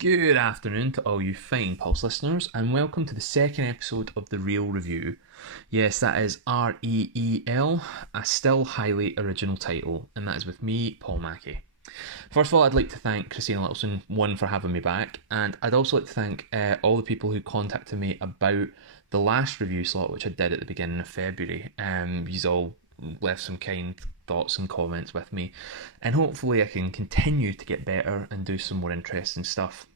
Good afternoon to all you fine Pulse listeners, and welcome to the second episode of The Real Review. Yes, that is REEL, a still highly original title, and that is with me, Paul Mackie. First of all, I'd like to thank Christina Littleson, one, for having me back, and I'd also like to thank all the people who contacted me about the last review slot, which I did at the beginning of February. You've all left some kind thoughts and comments with me, and hopefully I can continue to get better and do some more interesting stuff.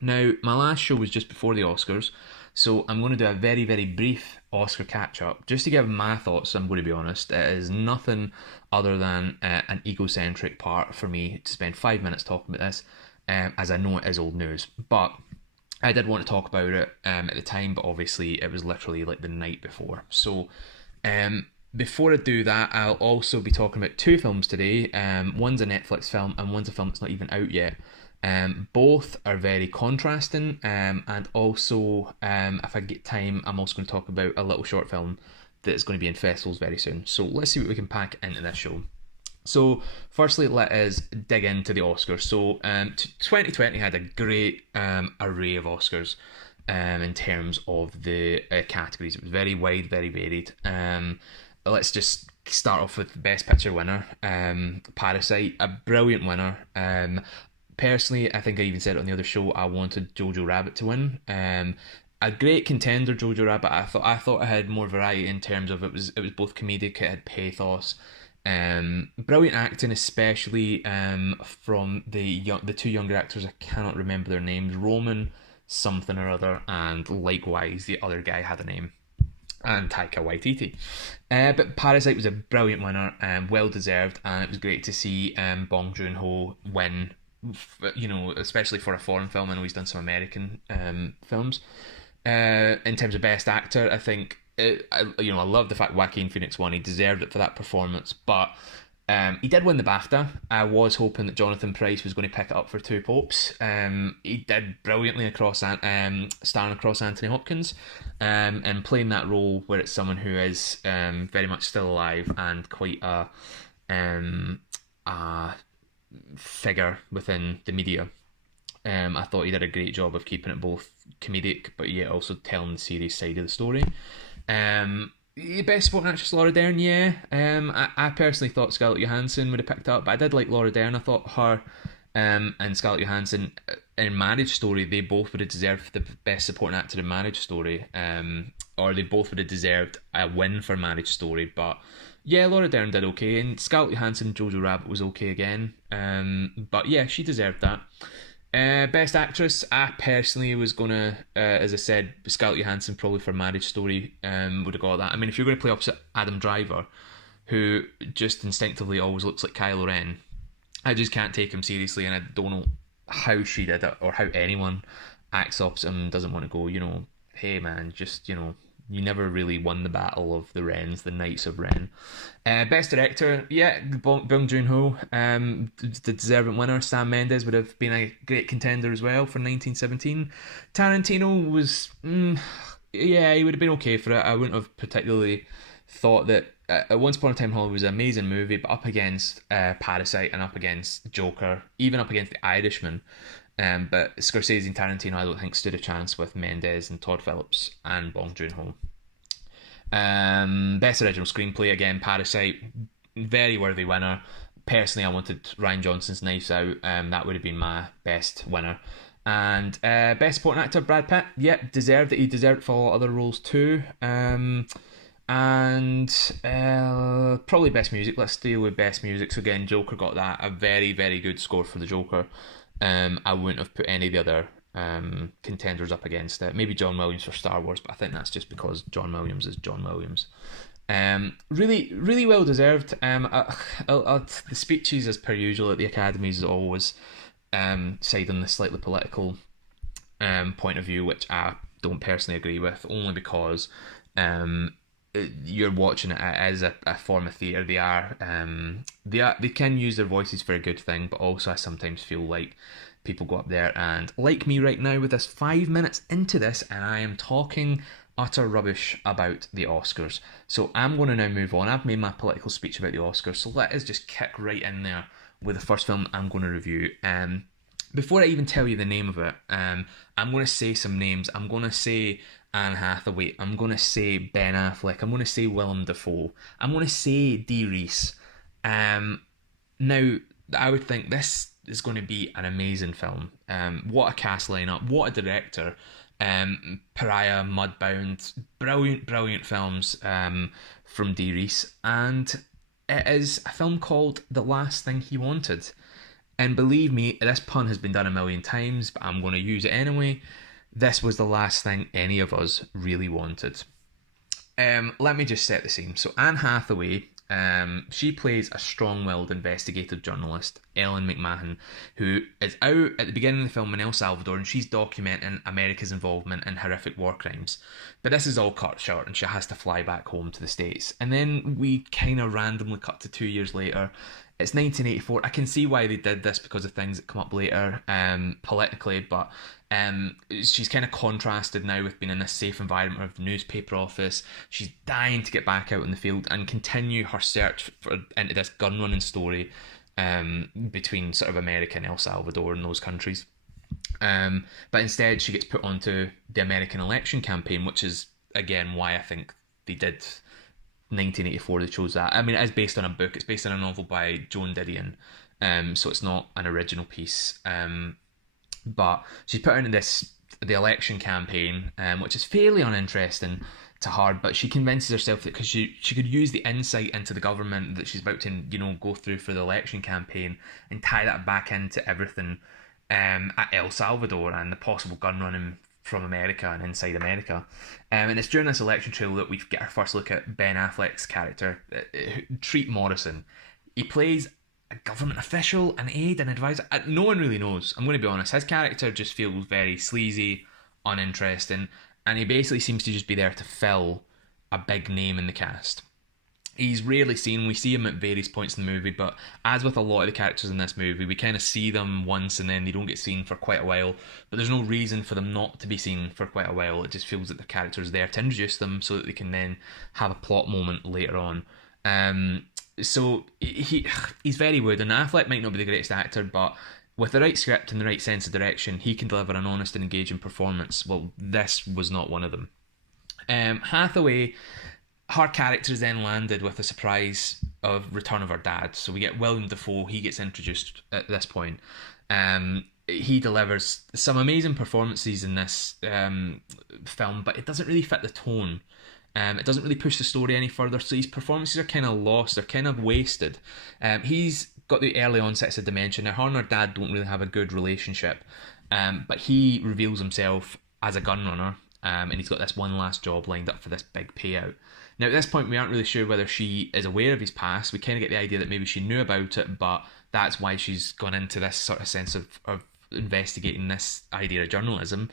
Now, my last show was just before the Oscars, so I'm going to do a very, very brief Oscar catch-up, just to give my thoughts. I'm going to be honest, it is nothing other than an egocentric part for me to spend 5 minutes talking about this, as I know it is old news, but I did want to talk about it at the time, but obviously it was literally like the night before. So, before I do that, I'll also be talking about two films today. One's a Netflix film and one's a film that's not even out yet. Both are very contrasting, and also, if I get time, I'm also going to talk about a little short film that's going to be in festivals very soon. So let's see what we can pack into this show. So, firstly, let us dig into the Oscars. So, 2020 had a great array of Oscars in terms of the categories. It was very wide, very varied. Let's just start off with the Best Picture winner, Parasite, a brilliant winner. Personally, I think I even said it on the other show, I wanted Jojo Rabbit to win. A great contender, Jojo Rabbit. I thought it had more variety in terms of it was both comedic, it had pathos. Brilliant acting, especially from the two younger actors. I cannot remember their names. Roman something or other, and likewise the other guy had a name. And Taika Waititi. But Parasite was a brilliant winner, well deserved, and it was great to see Bong Joon-ho win. Especially for a foreign film. I know he's done some American films. In terms of Best Actor, I think I love the fact Joaquin Phoenix won. He deserved it for that performance, but he did win the BAFTA. I was hoping that Jonathan Pryce was going to pick it up for Two Popes. He did brilliantly starring across Anthony Hopkins, and playing that role where it's someone who is very much still alive and quite a figure within the media. I thought he did a great job of keeping it both comedic but yet also telling the serious side of the story. Best supporting actress, Laura Dern. I personally thought Scarlett Johansson would have picked up, but I did like Laura Dern. I thought her and Scarlett Johansson in Marriage Story, they both would have deserved the best supporting actor in Marriage Story, or they both would have deserved a win for Marriage Story. But yeah, Laura Dern did okay, and Scarlett Johansson, Jojo Rabbit was okay again. But yeah, she deserved that. Best Actress, I personally was gonna, as I said, Scarlett Johansson probably for Marriage Story would have got that. I mean, if you're going to play opposite Adam Driver, who just instinctively always looks like Kylo Ren, I just can't take him seriously, and I don't know how she did it or how anyone acts opposite him and doesn't want to go, hey man, just, you never really won the battle of the Wrens, the Knights of Ren. Best Director, Bong Joon-ho, the deserving winner. Sam Mendes would have been a great contender as well for 1917. Tarantino was, he would have been okay for it. I wouldn't have particularly thought that Once Upon a Time in Hollywood was an amazing movie, but up against Parasite and up against Joker, even up against The Irishman. But Scorsese and Tarantino, I don't think, stood a chance with Mendes and Todd Phillips and Bong Joon-ho. Best Original Screenplay, again, Parasite, very worthy winner. Personally, I wanted Rian Johnson's Knives Out. That would have been my best winner. And Best Supporting Actor, Brad Pitt. Deserved it. He deserved it for a lot of other roles too. And probably Best Music. Let's deal with Best Music. So again, Joker got that. A very, very good score for the Joker. I wouldn't have put any of the other contenders up against it. Maybe John Williams for Star Wars, but I think that's just because John Williams is John Williams. Really, really well deserved. The speeches, as per usual, at the Academies is always side on the slightly political point of view, which I don't personally agree with, only because you're watching it as a form of theatre. They can use their voices for a good thing, but also I sometimes feel like people go up there and, like me right now with this 5 minutes into this, and I am talking utter rubbish about the Oscars. So I'm going to now move on. I've made my political speech about the Oscars, so let us just kick right in there with the first film I'm going to review. Before I even tell you the name of it, I'm going to say some names. I'm going to say Anne Hathaway. I'm going to say Ben Affleck. I'm going to say Willem Dafoe. I'm going to say Dee Reese. Um, Now, I would think this is going to be an amazing film. What a cast lineup! What a director! Pariah, Mudbound, brilliant, brilliant films from Dee Reese, and it is a film called The Last Thing He Wanted. And believe me, this pun has been done a million times, but I'm going to use it anyway. This was the last thing any of us really wanted. Let me just set the scene. So Anne Hathaway, she plays a strong-willed investigative journalist, Ellen McMahon, who is out at the beginning of the film in El Salvador, and she's documenting America's involvement in horrific war crimes. But this is all cut short, and she has to fly back home to the States. And then we kind of randomly cut to 2 years later. It's 1984. I can see why they did this because of things that come up later politically, but she's kind of contrasted now with being in this safe environment of the newspaper office. She's dying to get back out in the field and continue her search into this gun running story between sort of America and El Salvador and those countries. But instead, she gets put onto the American election campaign, which is, again, why I think they did 1984. They chose that. I mean, it is based on a book. It's based on a novel by Joan Didion, so it's not an original piece. But she's put into the election campaign, which is fairly uninteresting to her. But she convinces herself that because she could use the insight into the government that she's about to go through for the election campaign and tie that back into everything at El Salvador and the possible gun running from America and inside America. And it's during this election trail that we get our first look at Ben Affleck's character, Treat Morrison. He plays a government official, an aide, an advisor. No one really knows. I'm going to be honest. His character just feels very sleazy, uninteresting, and he basically seems to just be there to fill a big name in the cast. He's rarely seen. We see him at various points in the movie, but as with a lot of the characters in this movie, we kind of see them once and then they don't get seen for quite a while. But there's no reason for them not to be seen for quite a while. It just feels that the character's there to introduce them so that they can then have a plot moment later on. So he's very weird, and Affleck might not be the greatest actor, but with the right script and the right sense of direction, he can deliver an honest and engaging performance. Well, this was not one of them. Hathaway, her character is then landed with a surprise of return of her dad. So we get Willem Dafoe. He gets introduced at this point. He delivers some amazing performances in this film, but it doesn't really fit the tone. It doesn't really push the story any further, so his performances are kind of lost, they're kind of wasted. He's got the early onsets of dementia. Now, her and her dad don't really have a good relationship, but he reveals himself as a gun runner, and he's got this one last job lined up for this big payout. Now, at this point, we aren't really sure whether she is aware of his past. We kind of get the idea that maybe she knew about it, but that's why she's gone into this sort of sense of investigating this idea of journalism.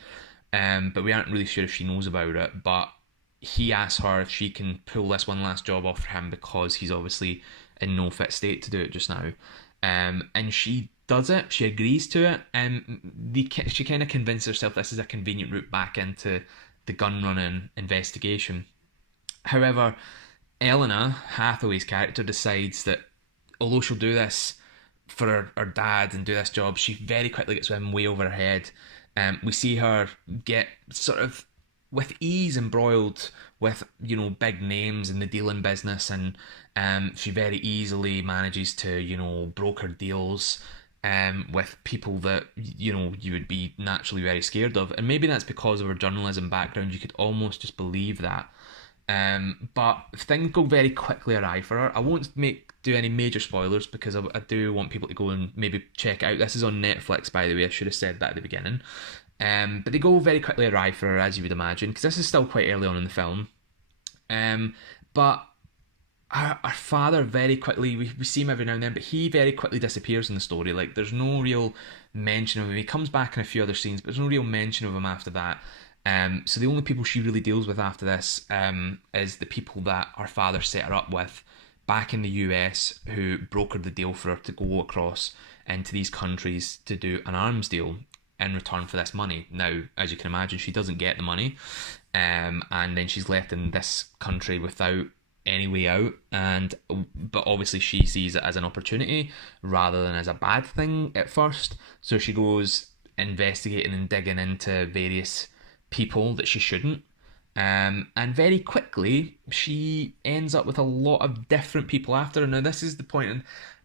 But we aren't really sure if she knows about it, but he asks her if she can pull this one last job off for him because he's obviously in no fit state to do it just now. And she does it, she agrees to it, and she kind of convinces herself this is a convenient route back into the gun running investigation. However, Eleanor, Hathaway's character, decides that although she'll do this for her dad and do this job, she very quickly gets him way over her head. We see her get sort of with ease embroiled with big names in the dealing business, and she very easily manages to broker deals with people that you would be naturally very scared of, and maybe that's because of her journalism background. You could almost just believe that. But things go very quickly awry for her. I won't do any major spoilers because I do want people to go and maybe check it out. This is on Netflix, by the way. I should have said that at the beginning. But they go very quickly awry for her, as you would imagine, because this is still quite early on in the film. But our father very quickly, we see him every now and then, but he very quickly disappears in the story. Like, there's no real mention of him. He comes back in a few other scenes, but there's no real mention of him after that. So the only people she really deals with after this is the people that our father set her up with back in the US, who brokered the deal for her to go across into these countries to do an arms deal in return for this money. Now, as you can imagine, she doesn't get the money, and then she's left in this country without any way out, but obviously she sees it as an opportunity rather than as a bad thing at first. So she goes investigating and digging into various people that she shouldn't. And very quickly, she ends up with a lot of different people after her. Now, this is the point, and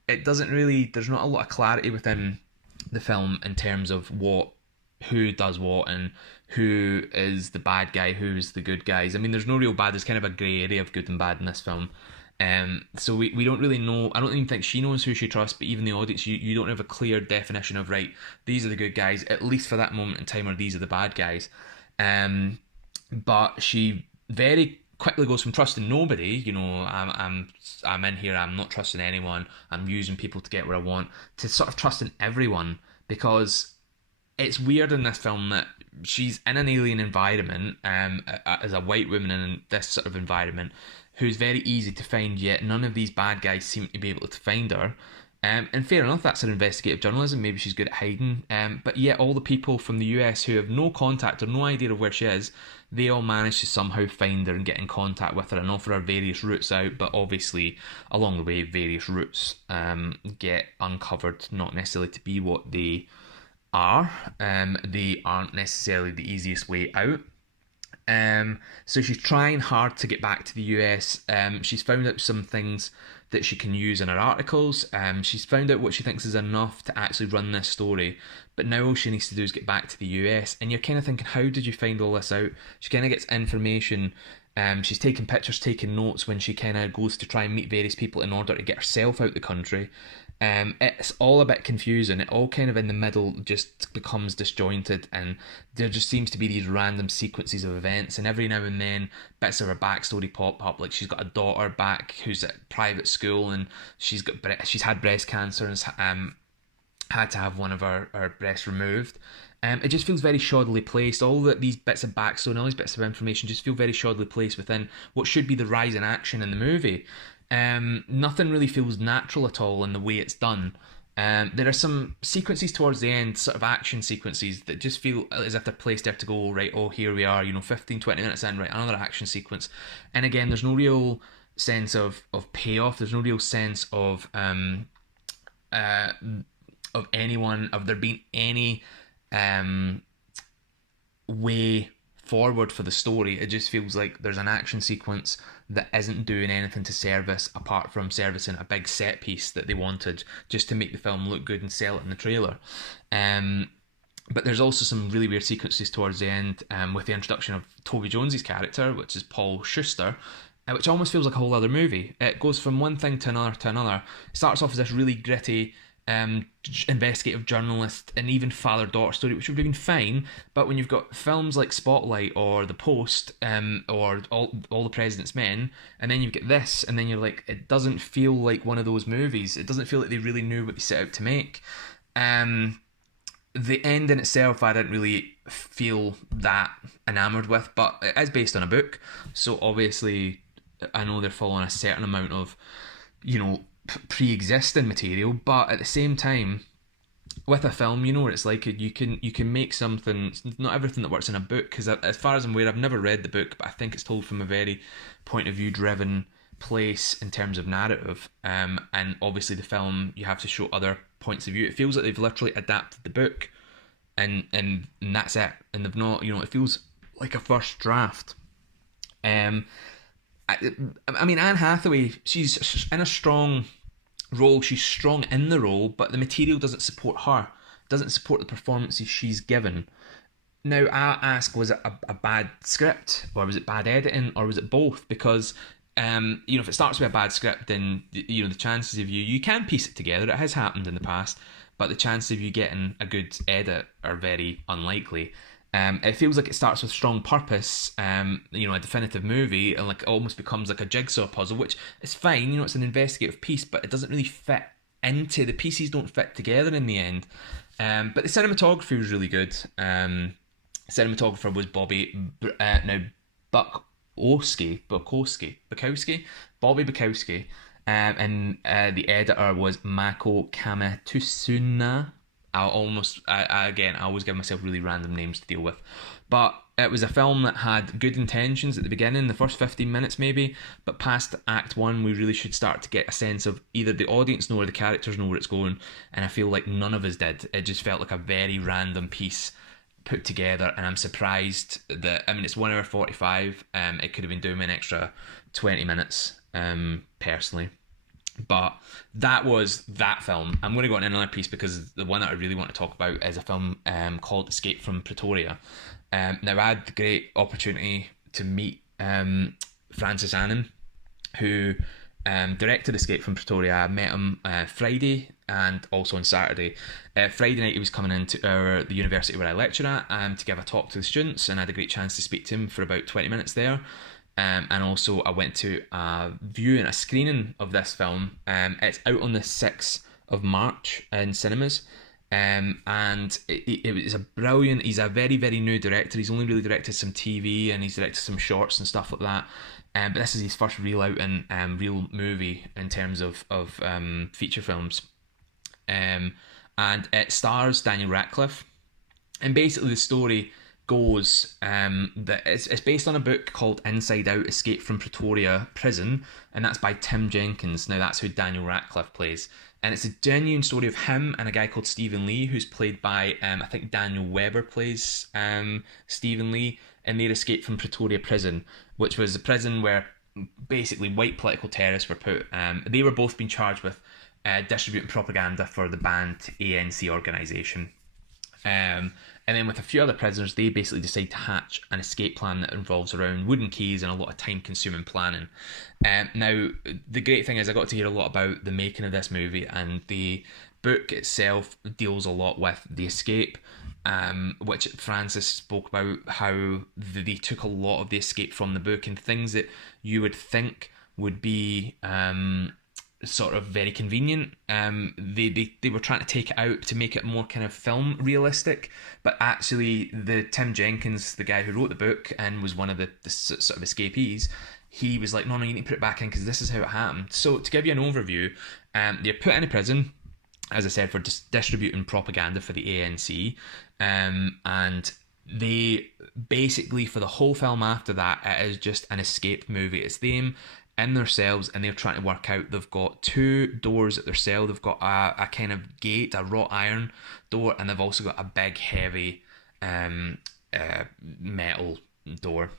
it doesn't really, there's not a lot of clarity within the film in terms of who does what and who is the bad guy, who's the good guys. I mean, there's no real bad, there's kind of a grey area of good and bad in this film. So we don't really know. I don't even think she knows who she trusts, but even the audience, you don't have a clear definition of, right, these are the good guys, at least for that moment in time, or these are the bad guys. But she very quickly goes from trusting nobody, I'm in here, I'm not trusting anyone, I'm using people to get where I want, to sort of trusting everyone, because it's weird in this film that she's in an alien environment, as a white woman in this sort of environment, who's very easy to find, yet none of these bad guys seem to be able to find her. And fair enough, that's her investigative journalism, maybe she's good at hiding. But yet all the people from the US who have no contact or no idea of where she is, they all manage to somehow find her and get in contact with her and offer her various routes out. But obviously, along the way, various routes get uncovered, not necessarily to be what they are. They aren't necessarily the easiest way out. So she's trying hard to get back to the US. She's found out some things that she can use in her articles. She's found out what she thinks is enough to actually run this story. But now all she needs to do is get back to the US. And you're kind of thinking, how did you find all this out? She kind of gets information. She's taking pictures, taking notes when she kind of goes to try and meet various people in order to get herself out the country. It's all a bit confusing. It all kind of in the middle just becomes disjointed, and there just seems to be these random sequences of events, and every now and then bits of her backstory pop up, like she's got a daughter back who's at private school, and she's had breast cancer and had to have one of her breasts removed. It just feels very shoddily placed. All these bits of backstory and all these bits of information just feel very shoddily placed within what should be the rise in action in the movie. Nothing really feels natural at all in the way it's done. There are some sequences towards the end, sort of action sequences, that just feel as if they're placed there to go, right, oh, here we are, 15, 20 minutes in, right, another action sequence. And again, there's no real sense of payoff. There's no real sense of there being any way forward for the story. It just feels like there's an action sequence that isn't doing anything to service, apart from servicing a big set piece that they wanted just to make the film look good and sell it in the trailer. But there's also some really weird sequences towards the end, with the introduction of Toby Jones's character, which is Paul Schuster, which almost feels like a whole other movie. It goes from one thing to another to another. It starts off as this really gritty investigative journalist and even father-daughter story, which would have been fine, but when you've got films like Spotlight or The Post, or all the President's Men, and then you get this, and then you're like, it doesn't feel like one of those movies. It doesn't feel like they really knew what they set out to make. The end in itself I didn't really feel that enamoured with, but it is based on a book, so obviously I know they're following a certain amount of pre-existing material, but at the same time, with a film, what it's like. You can make something. Not everything that works in a book, because as far as I'm aware, I've never read the book, but I think it's told from a very point of view driven place in terms of narrative. And obviously the film, you have to show other points of view. It feels like they've literally adapted the book, and that's it. And they've not, it feels like a first draft. I mean, Anne Hathaway, she's in a strong role. She's strong in the role, but the material doesn't support her. Doesn't support the performances she's given. Now, I ask, was it a bad script, or was it bad editing, or was it both? Because if it starts with a bad script, then the chances of you can piece it together. It has happened in the past, but the chances of you getting a good edit are very unlikely. It feels like it starts with strong purpose, a definitive movie, and like it almost becomes like a jigsaw puzzle, which is fine. It's an investigative piece, but it doesn't really fit into the pieces. Don't fit together in the end. But the cinematography was really good. Cinematographer was Bobby Bukowski, and the editor was Mako Kametusuna. Again, I always give myself really random names to deal with. But it was a film that had good intentions at the beginning, the first 15 minutes maybe, but past Act 1, we really should start to get a sense of either the audience know or the characters know where it's going, and I feel like none of us did. It just felt like a very random piece put together, and I'm surprised that, I mean, it's 1 hour 45, it could have been doing an extra 20 minutes, personally. But that was that film. I'm going to go on another piece because the one that I really want to talk about is a film called Escape from Pretoria. Now, I had the great opportunity to meet Francis Annan, who directed Escape from Pretoria. I met him Friday and also on Saturday. Friday night he was coming into the university where I lecture at to give a talk to the students, and I had a great chance to speak to him for about 20 minutes there. And also I went to a viewing, a screening of this film. It's out on the 6th of March in cinemas. And it was a brilliant, he's a very, very new director. He's only really directed some TV and he's directed some shorts and stuff like that. But this is his first real out and real movie in terms of feature films. And it stars Daniel Radcliffe. And basically the story goes that it's based on a book called Inside Out: Escape from Pretoria Prison, and that's by Tim Jenkins. Now that's who Daniel Radcliffe plays, and it's a genuine story of him and a guy called Stephen Lee, who's played by I think Daniel Webber plays Stephen Lee in their Escape from Pretoria Prison, which was a prison where basically white political terrorists were put. They were both being charged with distributing propaganda for the banned ANC organisation. And then with a few other prisoners, they basically decide to hatch an escape plan that involves around wooden keys and a lot of time-consuming planning. Now, the great thing is I got to hear a lot about the making of this movie, and the book itself deals a lot with the escape, which Francis spoke about how they took a lot of the escape from the book, and things that you would think would be sort of very convenient. They were trying to take it out to make it more kind of film realistic, but actually the Tim Jenkins, the guy who wrote the book and was one of the sort of escapees, he was like, no, you need to put it back in because this is how it happened. So to give you an overview, they're put in a prison, as I said, for distributing propaganda for the ANC, and they basically, for the whole film after that, it is just an escape movie. It's them in their cells and they're trying to work out. They've got 2 doors at their cell. They've got a kind of gate, a wrought iron door, and they've also got a big heavy metal door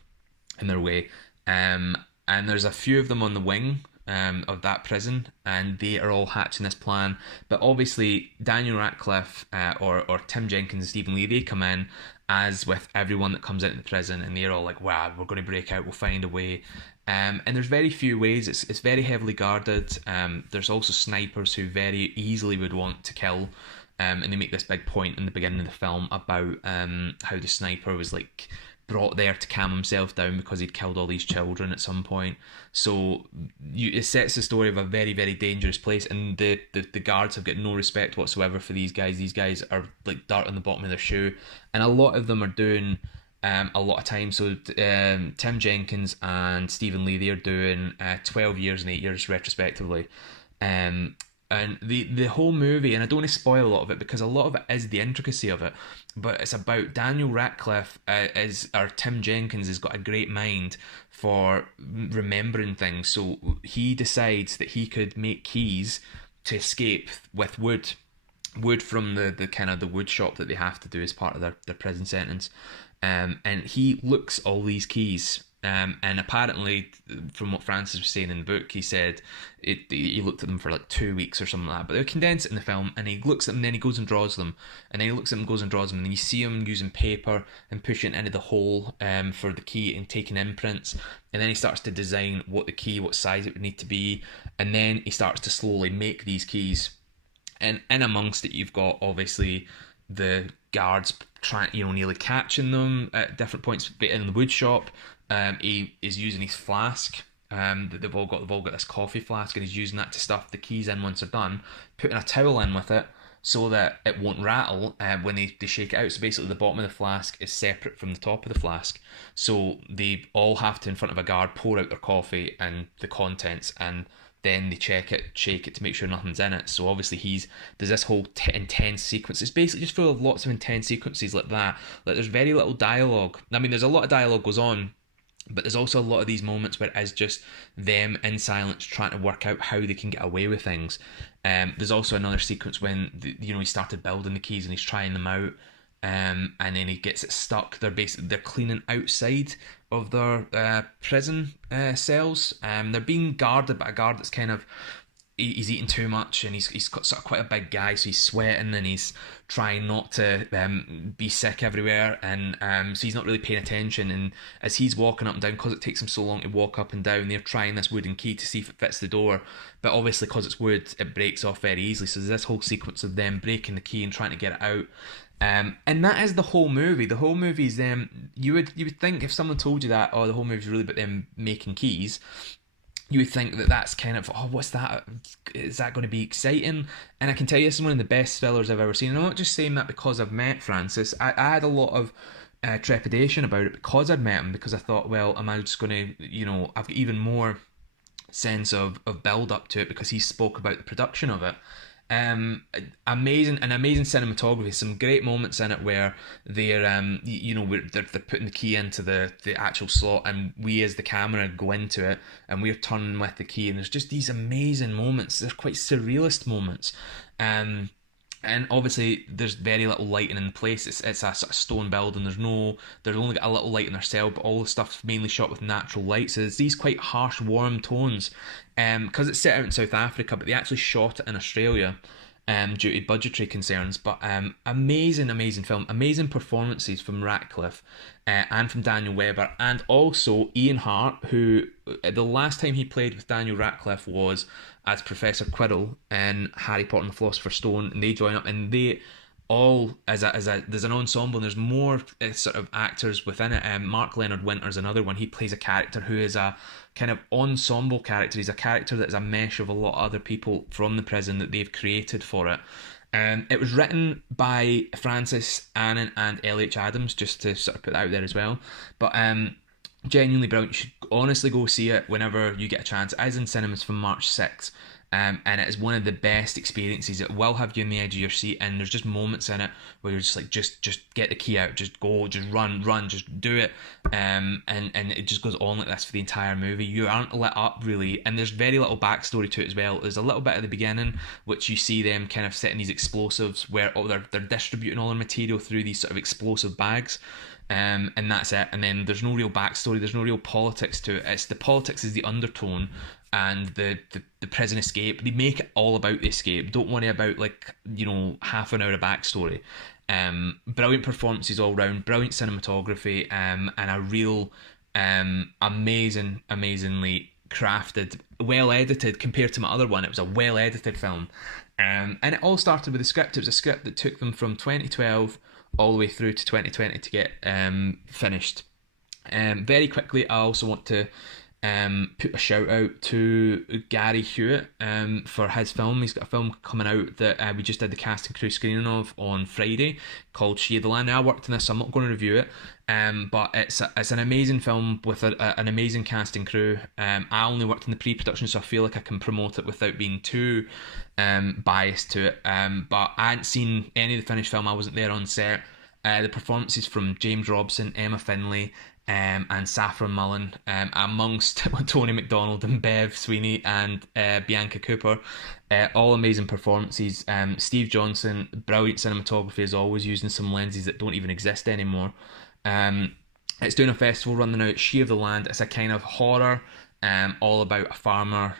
in their way. And there's a few of them on the wing of that prison, and they are all hatching this plan. But obviously Daniel Radcliffe or Tim Jenkins and Stephen Lee, they come in as with everyone that comes into the prison, and they're all like, wow, we're going to break out, we'll find a way. And there's very few ways. It's very heavily guarded. There's also snipers who very easily would want to kill, and they make this big point in the beginning of the film about how the sniper was like brought there to calm himself down because he'd killed all these children at some point. So it sets the story of a very, very dangerous place, and the guards have got no respect whatsoever for these guys. These guys are like dirt on the bottom of their shoe, and a lot of them are doing a lot of time. So Tim Jenkins and Stephen Lee, they're doing 12 years and 8 years respectively. And the whole movie, and I don't want to spoil a lot of it because a lot of it is the intricacy of it, but it's about Daniel Radcliffe, or Tim Jenkins has got a great mind for remembering things. So he decides that he could make keys to escape with wood from the kind of the wood shop that they have to do as part of their prison sentence. And he looks all these keys, and apparently, from what Francis was saying in the book, he said he looked at them for like 2 weeks or something like that. But they're condensed in the film, and he looks at them, and then he goes and draws them, and then he looks at them, goes and draws them, and then you see him using paper and pushing it into the hole for the key and taking imprints, and then he starts to design what size it would need to be, and then he starts to slowly make these keys. And in amongst it, you've got obviously the guards trying, nearly catching them at different points. But in the wood shop, he is using his flask. That they've all got this coffee flask, and he's using that to stuff the keys in once they're done. Putting a towel in with it so that it won't rattle when they shake it out. So basically, the bottom of the flask is separate from the top of the flask. So they all have to, in front of a guard, pour out their coffee and the contents, and then they check it, shake it to make sure nothing's in it. So obviously there's this whole intense sequence. It's basically just full of lots of intense sequences like that. Like there's very little dialogue. I mean, there's a lot of dialogue goes on, but there's also a lot of these moments where it is just them in silence trying to work out how they can get away with things. There's also another sequence when he started building the keys and he's trying them out, and then he gets it stuck. They're cleaning outside of their prison cells. They're being guarded by a guard that's kind of he's eating too much, and he's got sort of quite a big guy, so he's sweating and he's trying not to be sick everywhere, and so he's not really paying attention. And as he's walking up and down, because it takes him so long to walk up and down, they're trying this wooden key to see if it fits the door, but obviously because it's wood it breaks off very easily. So there's this whole sequence of them breaking the key and trying to get it out. And that is the whole movie. The whole movie is them. You would think if someone told you that, oh, the whole movie is really about them making keys, you would think that that's kind of, oh, what's that? Is that going to be exciting? And I can tell you, this is one of the best thrillers I've ever seen. And I'm not just saying that because I've met Francis. I had a lot of trepidation about it because I'd met him, because I thought, well, am I just going to, I've got even more sense of build up to it because he spoke about the production of it. Amazing cinematography. Some great moments in it where they're they're putting the key into the actual slot, and we as the camera go into it and we're turning with the key, and there's just these amazing moments. They're quite surrealist moments. And obviously there's very little lighting in the place. It's a sort of stone building. There's only got a little light in their cell, but all the stuff's mainly shot with natural light. So there's these quite harsh, warm tones. Because it's set out in South Africa, but they actually shot it in Australia due to budgetary concerns. But amazing film. Amazing performances from Ratcliffe and from Daniel Webber, and also Ian Hart, who the last time he played with Daniel Radcliffe was as Professor Quirrell in Harry Potter and the Philosopher's Stone, and they join up, and they all as a there's an ensemble, and there's more sort of actors within it. Mark Leonard Winter's another one. He plays a character who is a kind of ensemble character. He's a character that is a mesh of a lot of other people from the prison that they've created for it. It was written by Francis Annan and L.H. Adams, just to sort of put that out there as well. But genuinely brilliant. You should honestly go see it whenever you get a chance. It is in cinemas from March 6th. And it is one of the best experiences. It will have you on the edge of your seat, and there's just moments in it where you're just like, just get the key out, just go, just run, just do it. And it just goes on like this for the entire movie. You aren't lit up really, and there's very little backstory to it as well. There's a little bit at the beginning which you see them kind of setting these explosives where they're distributing all their material through these sort of explosive bags. And that's it. And then there's no real backstory. There's no real politics to it. It's the politics is the undertone, and the prison escape. They make it all about the escape. Don't worry about half an hour of backstory. Brilliant performances all round. Brilliant cinematography. And a real amazingly crafted, well edited compared to my other one. It was a well edited film. And it all started with a script. It was a script that took them from 2012 all the way through to 2020 to get finished. Very quickly, I also want to put a shout out to Gary Hewitt for his film. He's got a film coming out that we just did the cast and crew screening of on Friday called She of the Land. Now, I worked on this, so I'm not going to review it, but it's an amazing film with an amazing cast and crew. I only worked in the pre-production, so I feel like I can promote it without being too biased to it, but I hadn't seen any of the finished film. I wasn't there on set. The performances from James Robson, Emma Finlay, and Saffron Mullen, amongst Tony McDonald and Bev Sweeney and Bianca Cooper, all amazing performances. Steve Johnson, brilliant cinematography as always, using some lenses that don't even exist anymore. It's doing a festival running out, She of the Land. It's a kind of horror, all about a farmer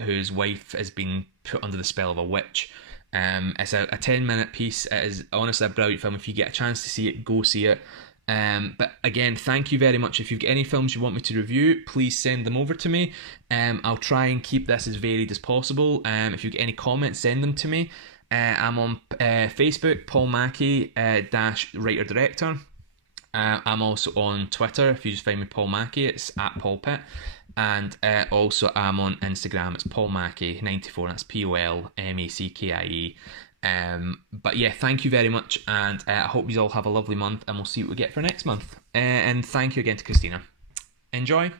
whose wife has been put under the spell of a witch. It's a 10-minute piece. It is honestly a brilliant film. If you get a chance to see it, go see it. But again, thank you very much. If you've got any films you want me to review, please send them over to me. I'll try and keep this as varied as possible. If you get any comments, send them to me. I'm on Facebook, Paul Mackie writer director. I'm also on Twitter. If you just find me Paul Mackie, it's at Paul Pitt. And also I'm on Instagram. It's Paul Mackie 94. That's POLMACKIE. But yeah, thank you very much, and I hope you all have a lovely month, and we'll see what we get for next month. And thank you again to Christina. Enjoy.